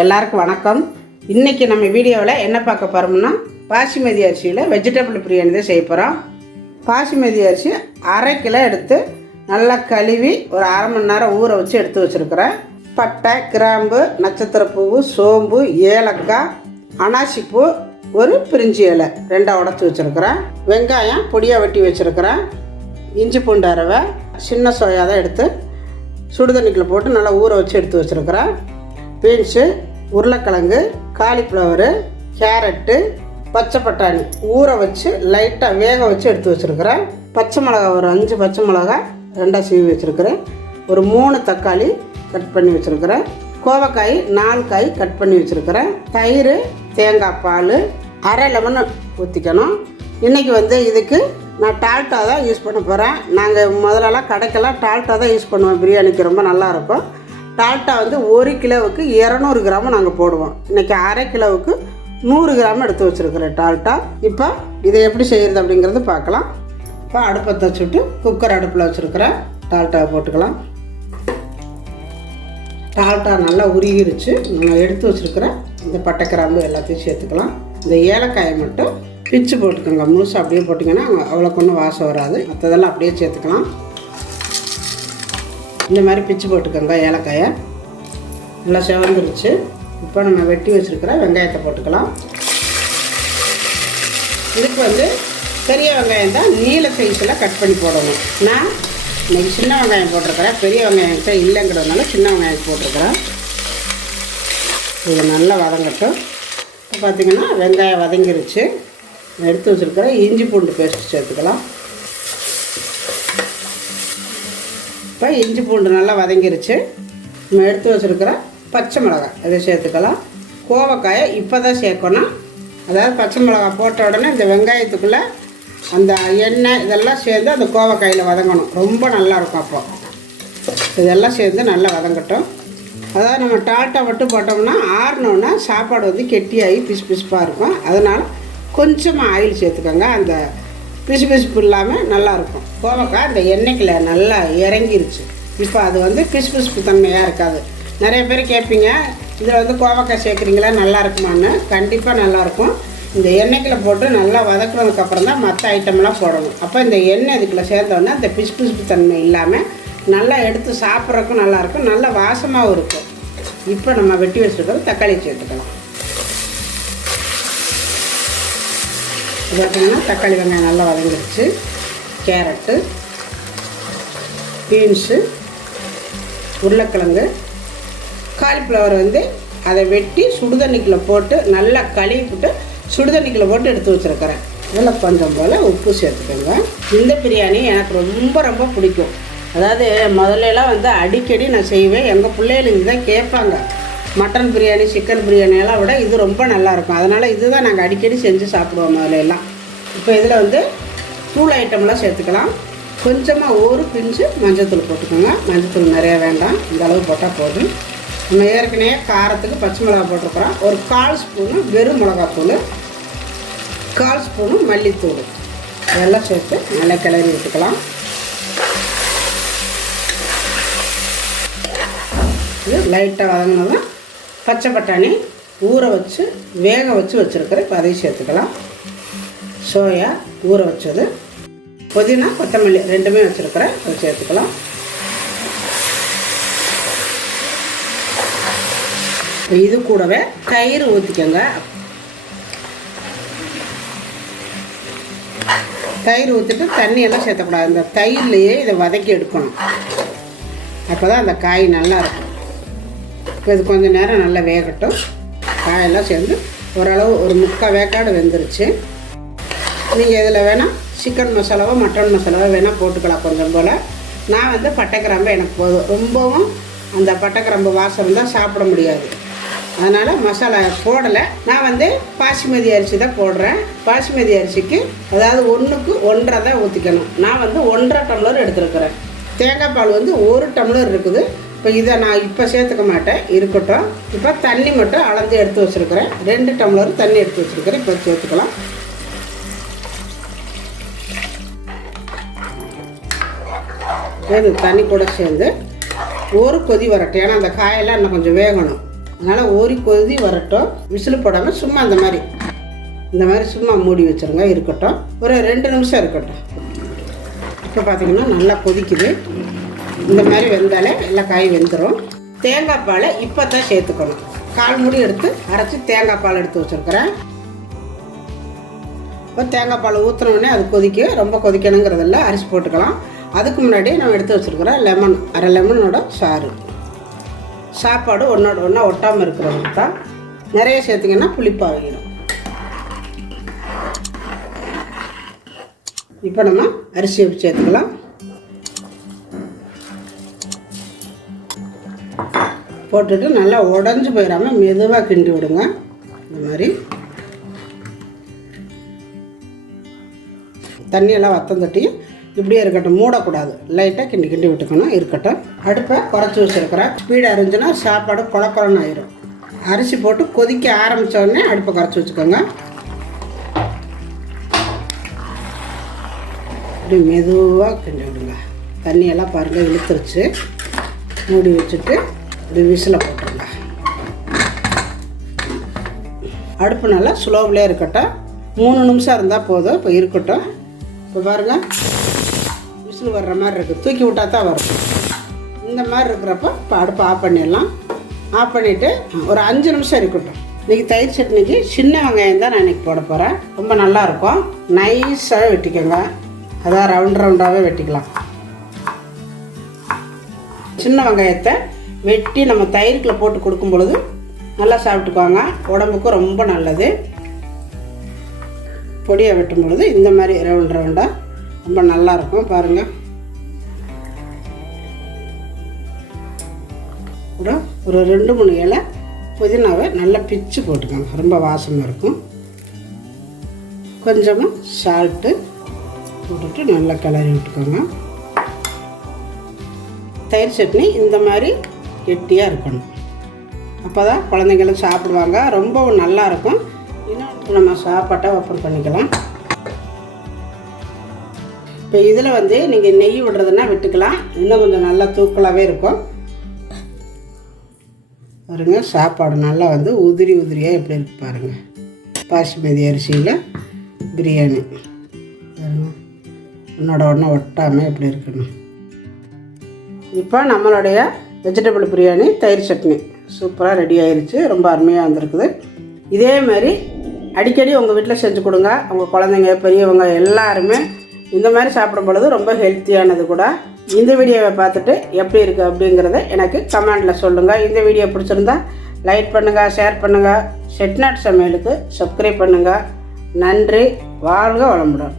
எல்லாருக்கும் வணக்கம். இன்றைக்கி நம்ம வீடியோவில் என்ன பார்க்க போகிறோம்னா பாசுமதி அரிசியில் வெஜிடபிள் பிரியாணி தான் செய்ய போகிறோம். பாசுமதி அரிசி 1/2 கிலோ எடுத்து நல்லா கழுவி ஒரு அரை மணி நேரம் ஊற வச்சு எடுத்து வச்சுருக்கிறேன். பட்டை, கிராம்பு, நட்சத்திரப்பூவு, சோம்பு, ஏலக்காய், அனாசிப்பூ, ஒரு பிரிஞ்சி இலை 2 உடச்சி வச்சுருக்கிறேன். வெங்காயம் பொடியாக வெட்டி வச்சுருக்கிறேன். இஞ்சி பூண்டு அரவை, சின்ன சோயா தான் எடுத்து சுடுதண்ணிக்கில் போட்டு நல்லா ஊற வச்சு எடுத்து வச்சுருக்கிறேன். பீன்ஸு, உருளைக்கிழங்கு, காலிஃப்ளவரு, கேரட்டு, பச்சை பட்டாணி ஊற வச்சு லைட்டாக வேக வச்சு எடுத்து வச்சுருக்கிறேன். பச்சை மிளகா ஒரு 5 பச்சை மிளகா 2 சீவி வச்சுருக்கிறேன். ஒரு 3 தக்காளி கட் பண்ணி வச்சுருக்கிறேன். கோவக்காய் 4 காய் கட் பண்ணி வச்சுருக்கிறேன். தயிர், தேங்காய் பால், அரை லெமன் ஊற்றிக்கணும். இன்றைக்கி இதுக்கு நான் டால்டா தான் யூஸ் பண்ண போகிறேன். நாங்கள் முதலெல்லாம் கடைக்கெல்லாம் டால்டா தான் யூஸ் பண்ணுவோம். பிரியாணிக்கு ரொம்ப நல்லாயிருக்கும். டால்டா 1 கிலோவுக்கு 200 கிராம் நாங்கள் போடுவோம். இன்றைக்கி 1/2 கிலோவுக்கு 100 கிராம் எடுத்து வச்சுருக்கிறேன் டால்டா. இப்போ இதை எப்படி செய்கிறது அப்படிங்கிறது பார்க்கலாம். இப்போ அடுப்பத்தை வச்சுட்டு குக்கர் அடுப்பில் வச்சுருக்கிறேன். டால்டாவை போட்டுக்கலாம். டால்டா நல்லா உருகிருச்சு. நம்ம எடுத்து வச்சுருக்கிற இந்த பட்டை, கிராம்பு எல்லாத்தையும் சேர்த்துக்கலாம். இந்த ஏலக்காயை மட்டும் பிச்சு போட்டுக்கோங்க. முழுசாக அப்படியே போட்டிங்கன்னா அவ்வளோக்கு ஒன்றும் வாசம் வராது. மற்றதெல்லாம் அப்படியே சேர்த்துக்கலாம். இந்த மாதிரி பிச்சு போட்டுக்கோங்க. ஏலக்காயை நல்லா செவந்துருச்சு. இப்போ நம்ம வெட்டி வச்சுருக்கிற வெங்காயத்தை போட்டுக்கலாம். இதுக்கு பெரிய வெங்காயம் தான் நீல சைஸில் கட் பண்ணி போடணும். நான் இன்றைக்கி சின்ன வெங்காயம் போட்டிருக்கிறேன். பெரிய வெங்காயம் இல்லைங்கிறதுனால சின்ன வெங்காயம் போட்டிருக்கிறேன். இது நல்லா வதங்கட்டும். இப்போ பார்த்திங்கன்னா வெங்காயம் வதங்கிருச்சு. எடுத்து வச்சுருக்கிற இஞ்சி பூண்டு பேஸ்ட் சேர்த்துக்கலாம். இப்போ இஞ்சி பூண்டு நல்லா வதங்கிருச்சு. நம்ம எடுத்து வச்சுருக்கிற பச்சை மிளகாய் இதை சேர்த்துக்கலாம். கோவக்காயை இப்போ தான் சேர்க்கணும். அதாவது பச்சை மிளகாய் போட்ட உடனே இந்த வெங்காயத்துக்குள்ளே அந்த எண்ணெய் இதெல்லாம் சேர்ந்து அந்த கோவக்காயில் வதங்கணும். ரொம்ப நல்லாயிருக்கும். அப்போ இதெல்லாம் சேர்ந்து நல்லா வதங்கட்டும். அதாவது நம்ம டால்டா மட்டும் போட்டோம்னா ஆறினோன்னா சாப்பாடு கெட்டியாகி பிசு பிசுப்பாக இருக்கும். அதனால் கொஞ்சமாக ஆயில் சேர்த்துக்கோங்க. அந்த பிசு பிசுப்பு இல்லாமல் நல்லாயிருக்கும். கோவக்காய் அந்த எண்ணெய்க்குள்ள நல்லா இறங்கிருச்சு. இப்போ அது பிசு பிசுப்பு தன்மையாக இருக்காது. நிறைய பேர் கேட்பீங்க, இதில் கோவக்காய் சேர்க்குறீங்களா, நல்லா இருக்குமான்னு. கண்டிப்பாக நல்லாயிருக்கும். இந்த எண்ணெய்க்குள்ள போட்டு நல்லா வதக்குறதுக்கப்புறம் தான் மற்ற ஐட்டம்லாம் போடணும். அப்போ இந்த எண்ணெய் இதுக்குள்ளே சேர்த்தோன்னா அந்த பிசு பிசுப்பு தன்மை இல்லாமல் நல்லா எடுத்து சாப்பிட்றதுக்கும் நல்லாயிருக்கும். நல்லா வாசமாகவும் இருக்கும். இப்போ நம்ம வெட்டி வச்சுருக்கிறது தக்காளி சேர்த்துக்கலாம். பார்த்தீங்கன்னா தக்காளி வெங்காயம் நல்லா வதங்கிடுச்சு. கேரட்டு, பீன்ஸு, உருளைக்கிழங்கு, காலிஃப்ளவர் அதை வெட்டி சுடுதண்ணிக்குள்ளே போட்டு நல்லா கழுவிட்டு சுடுதண்ணிக்குள்ளே போட்டு எடுத்து வச்சுருக்கிறேன். இதில் கொஞ்சம் போல் உப்பு சேர்த்துக்கோங்க. இந்த பிரியாணி எனக்கு ரொம்ப ரொம்ப பிடிக்கும். அதாவது முதல்லலாம் அடிக்கடி நான் செய்வேன். எங்கள் பிள்ளைகள் இதுதான் கேட்பாங்க. மட்டன் பிரியாணி, சிக்கன் பிரியாணியெல்லாம் விட இது ரொம்ப நல்லாயிருக்கும். அதனால் இது தான் நாங்கள் அடிக்கடி செஞ்சு சாப்பிடுவோம் முதலெல்லாம். இப்போ இதில் தூள் ஐட்டம்லாம் சேர்த்துக்கலாம். கொஞ்சமாக ஒரு பிஞ்சு மஞ்சத்தூள் போட்டுக்கோங்க. மஞ்சத்தூள் நிறையா வேண்டாம். இந்த அளவு போட்டால் போதும். நம்ம ஏற்கனவே காரத்துக்கு பச்சை மிளகா போட்டிருக்கிறோம். ஒரு 1/4 ஸ்பூனு வெறும் மிளகாத்தூள், 1/4 ஸ்பூனு மல்லித்தூள் இதெல்லாம் சேர்த்து நல்லா கிளறி விட்டுக்கலாம். இது லைட்டாக வதங்கினதும் பச்சை பட்டாணி ஊற வச்சு வேக வச்சு வச்சுருக்கிறேன். இப்போ அதையும் சேர்த்துக்கலாம். சோயா ஊற வச்சது, புதினா, கொத்தமல்லி 2மே வச்சுருக்கிறேன். அதை சேர்த்துக்கலாம். இது கூடவே தயிர் ஊற்றிக்கோங்க. தயிர் ஊற்றிட்டு தண்ணியெல்லாம் சேர்த்தக்கூடாது. இந்த தயிர்லேயே இதை வதக்கி எடுக்கணும். அப்போ தான் அந்த காய் நல்லாயிருக்கும். இப்போ இது கொஞ்சம் நேரம் நல்லா வேகட்டும். காயெல்லாம் சேர்ந்து ஓரளவு ஒரு 3/4 வேக்காடு வெந்துருச்சு. நீங்கள் இதில் வேணால் சிக்கன் மசாலாவோ மட்டன் மசாலாவோ வேணால் போட்டுக்கலாம் கொஞ்சம் போல். நான் பட்டை கிராம்பு எனக்கு போதும். ரொம்பவும் அந்த பட்டை கிராம்பு வாசம் இருந்தால் சாப்பிட முடியாது. அதனால் மசாலா போடலை. நான் பாசுமதி அரிசி தான் போடுறேன். பாசுமதி அரிசிக்கு அதாவது 1க்கு 1.5 தான் ஊற்றிக்கணும். நான் 1.5 டம்ளர் எடுத்துருக்கிறேன். தேங்காய் பால் 1 டம்ளர் இருக்குது. இப்போ இதை நான் இப்போ சேர்த்துக்க மாட்டேன், இருக்கட்டும். இப்போ தண்ணி மட்டும் அளந்து எடுத்து வச்சுருக்கிறேன். 2 டம்ளர் தண்ணி எடுத்து வச்சுருக்கிறேன். இப்போ சேர்த்துக்கலாம். தண்ணி கூட சேர்ந்து ஒரு கொதி வரட்டும். ஏன்னா அந்த காயெல்லாம் இன்னும் கொஞ்சம் வேகணும். அதனால் ஒரு கொதி வரட்டும். விசில் போடாமல் சும்மா இந்த மாதிரி சும்மா மூடி வச்சுருங்க. இருக்கட்டும், ஒரு 2 நிமிஷம் இருக்கட்டும். இப்போ பார்த்திங்கன்னா நல்லா கொதிக்குது. இந்த மாதிரி வெந்தாலே எல்லா காய் வெந்துடும். தேங்காய் பாலை இப்போ தான் சேர்த்துக்கணும். 1/4 மூடி எடுத்து அரைச்சி தேங்காய் பால் எடுத்து வச்சுருக்கிறேன். இப்போ தேங்காய் பால் ஊற்றினோடனே அது கொதிக்க ரொம்ப கொதிக்கணுங்கிறதில்ல, அரிசி போட்டுக்கலாம். அதுக்கு முன்னாடி நம்ம எடுத்து வச்சுருக்கிறேன் லெமன், அரை லெமனோட சாறு. சாப்பாடு ஒன்றோட ஒன்றா ஒட்டாமல் இருக்கிறவங்க தான். நிறைய சேர்த்திங்கன்னா புளிப்பாகிடும். இப்போ நம்ம அரிசியை சேர்த்துக்கலாம். போட்டுட்டு நல்லா உடஞ்சி போயிடாமல் மெதுவாக கிண்டி விடுங்க. இந்த மாதிரி தண்ணியெல்லாம் வத்தம் தட்டி இப்படியே இருக்கட்டும், மூடக்கூடாது. லைட்டாக கிண்டி விட்டுக்கணும். இருக்கட்டும். அடுப்பை குறைச்சி வச்சுருக்கிறேன். ஸ்பீடாக இருந்துச்சுன்னா சாப்பாடு குழக்குறன்னு ஆயிரும். அரிசி போட்டு கொதிக்க ஆரம்பித்த உடனே அடுப்பை குறைச்சி வச்சுக்கோங்க. இப்படி மெதுவாக கிண்டி விடுங்க. தண்ணியெல்லாம் பாருங்கள் இழுத்துருச்சு. மூடி வச்சுட்டு இப்படி விசிலை போட்டுருங்க. அடுப்பு நல்லா ஸ்லோவிலே இருக்கட்டும். 3 நிமிஷம் இருந்தால் போதும். இப்போ இருக்கட்டும். இப்போ பாருங்கள் விசில் வர்ற மாதிரி இருக்குது. தூக்கி விட்டால் தான் வரும். இந்த மாதிரி இருக்கிறப்ப இப்போ அடுப்பை ஆஃப் பண்ணிடலாம். ஆஃப் பண்ணிவிட்டு ஒரு 5 நிமிஷம் இருக்கட்டும். இன்றைக்கி தயிர் சட்னிக்கு சின்ன வெங்காயம் தான் நான் இன்றைக்கி போட போகிறேன். ரொம்ப நல்லாயிருக்கும். நைஸாக வெட்டிக்கோங்க. அதான் ரவுண்டாகவே வெட்டிக்கலாம். சின்ன வெங்காயத்தை வெட்டி நம்ம தயிர்க்குள்ள போட்டு கொடுக்கும் பொழுது நல்லா சாப்பிட்டுக்குவாங்க. உடம்புக்கும் ரொம்ப நல்லது. பொடியை வெட்டும் பொழுது இந்த மாதிரி ரவுண்டாக ரொம்ப நல்லாயிருக்கும். பாருங்கள். கூட ஒரு 2-3 இலை புதினாவை நல்லா பிச்சு போட்டுக்கோங்க. ரொம்ப வாசமாக இருக்கும். கொஞ்சமாக சால்ட்டு போட்டுட்டு நல்லா கிளறி விட்டுக்கோங்க. தயிர் சட்னி இந்த மாதிரி கெட்டியாக இருக்கணும். அப்போ தான் குழந்தைங்களும் சாப்பிடுவாங்க. ரொம்பவும் நல்லாயிருக்கும். இன்னும் நம்ம சாப்பாட்டை ஓப்பன் பண்ணிக்கலாம். இப்போ இதில் நீங்கள் நெய் விடுறதுன்னா விட்டுக்கலாம். இன்னும் கொஞ்சம் நல்லா தூக்கலாகவே இருக்கும். பாருங்கள், சாப்பாடு நல்லா உதிரியாக எப்படி இருக்கு பாருங்கள். பாசுமதி அரிசியில் பிரியாணி பாருங்கள், ஒன்றோட ஒன்றா ஒட்டாமல் எப்படி இருக்கணும். இப்போ நம்மளுடைய வெஜிடபிள் பிரியாணி தயிர் சட்னி சூப்பராக ரெடி ஆயிடுச்சு. ரொம்ப அருமையாக வந்திருக்குது. இதே மாதிரி அடிக்கடி உங்கள் வீட்டில் செஞ்சு கொடுங்க. உங்கள் குழந்தைங்க பெரியவங்க எல்லாருமே இந்த மாதிரி சாப்பிடும் பொழுது ரொம்ப ஹெல்த்தியானது கூட. இந்த வீடியோவை பார்த்துட்டு எப்படி இருக்குது அப்படிங்கிறத எனக்கு கமெண்டில் சொல்லுங்கள். இந்த வீடியோ பிடிச்சிருந்தா லைக் பண்ணுங்கள், ஷேர் பண்ணுங்கள். செட்டிநாடு சமையலுக்கு சப்ஸ்கிரைப் பண்ணுங்கள். நன்றி. வாழ்க வளமுடன்.